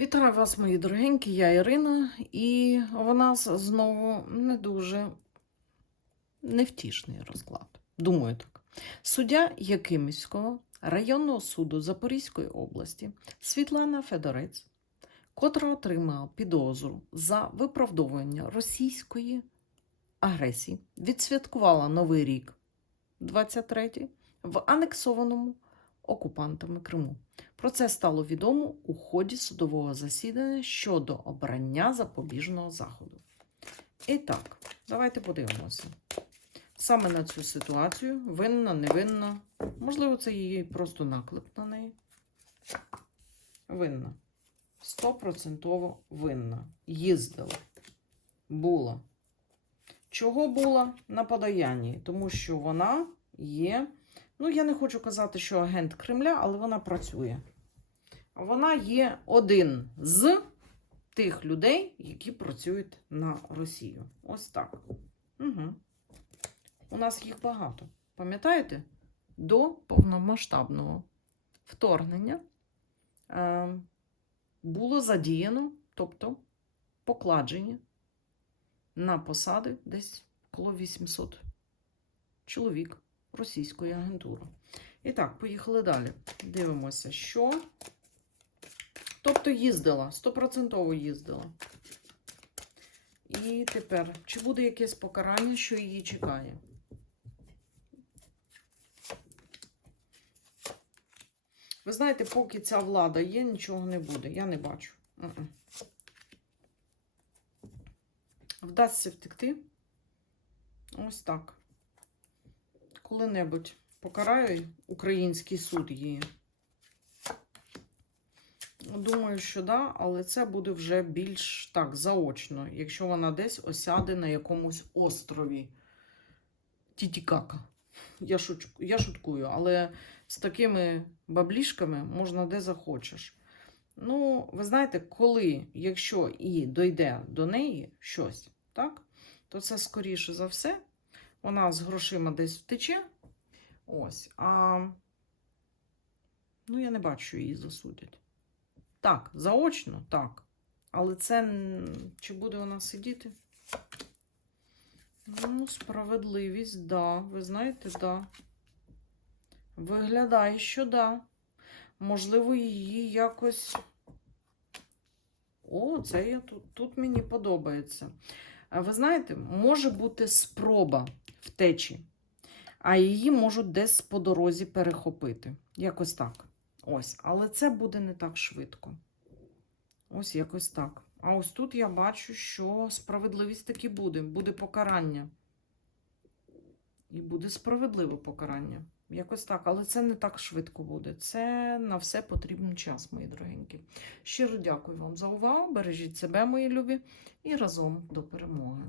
Вітаю вас, мої дорогенькі, я Ірина, і в нас знову не дуже невтішний розклад. Думаю так. Суддя Якимівського районного суду Запорізької області Світлана Федорець, котра отримала підозру за виправдовування російської агресії, відсвяткувала Новий рік 23 в анексованому окупантами Криму. Про це стало відомо у ході судового засідання щодо обрання запобіжного заходу. І так, давайте подивимося. Саме на цю ситуацію винна, невинна. Можливо, це її просто наклеп на неї. Винна. Стопроцентово винна. Їздила. Була. Чого була на подаянні? Тому що вона є. Ну, я не хочу казати, що агент Кремля, але вона працює. Вона є один з тих людей, які працюють на Росію. Ось так. Угу. У нас їх багато. Пам'ятаєте? До повномасштабного вторгнення е, було задіяно, тобто покладжені на посади десь коло 800 чоловік російської агентури. І так, поїхали далі. Дивимося, що. Тобто їздила, стопроцентово їздила. І тепер, чи буде якесь покарання, що її чекає? Ви знаєте, поки ця влада є, нічого не буде. Я не бачу. Вдасться втекти. Ось так. Коли-небудь покарає український суд її. Думаю, що да, але це буде вже більш так заочно, якщо вона десь осяде на якомусь острові. Тітікака. Я, шуч... Я шуткую, але з такими баблішками можна де захочеш. Ну, ви знаєте, коли, якщо і дойде до неї щось, так, то це скоріше за все, вона з грошима десь втече. Ось. А ну, я не бачу, її засудять. Так, заочно, так. Але це чи буде вона сидіти? Ну, справедливість, да. Ви знаєте, да. Виглядає, що да. Можливо, її якось. О, це я тут, тут мені подобається. Ви знаєте, може бути спроба втечі, а її можуть десь по дорозі перехопити. Якось так. Ось, але це буде не так швидко. Ось якось так. А ось тут я бачу, що справедливість таки буде. Буде покарання. І буде справедливе покарання. Якось так, але це не так швидко буде. Це на все потрібен час, мої дорогенькі. Щиро дякую вам за увагу. Бережіть себе, мої любі, і разом до перемоги.